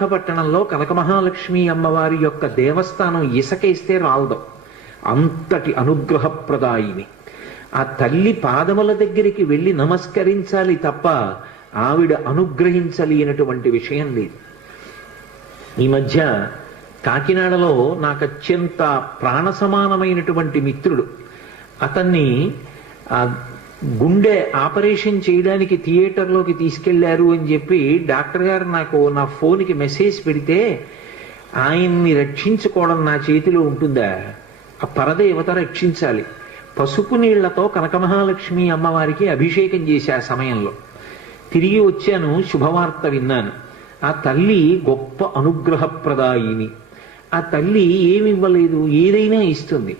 విశాఖపట్టణంలో కనకమహాలక్ష్మి అమ్మవారి యొక్క దేవస్థానం ఇసకేస్తే రాలదు, అంతటి అనుగ్రహప్రదాయిని. ఆ తల్లి పాదముల దగ్గరికి వెళ్ళి నమస్కరించాలి తప్ప ఆవిడ అనుగ్రహించలేనటువంటి విషయం లేదు. ఈ మధ్య కాకినాడలో నాకు అత్యంత ప్రాణ సమానమైనటువంటి మిత్రుడు, అతన్ని గుండె ఆపరేషన్ చేయడానికి థియేటర్లోకి తీసుకెళ్లారు అని చెప్పి డాక్టర్ గారు నాకు నా ఫోన్కి మెసేజ్ పెడితే, ఆయన్ని రక్షించుకోవడం నా చేతిలో ఉంటుందా? ఆ పరదేవత రక్షించాలి. పసుపు నీళ్లతో కనకమహాలక్ష్మి అమ్మవారికి అభిషేకం చేశా సమయంలో. తిరిగి వచ్చాను, శుభవార్త విన్నాను. ఆ తల్లి గొప్ప అనుగ్రహప్రదాయిని. ఆ తల్లి ఏమివ్వలేదు, ఏదైనా ఇస్తుంది.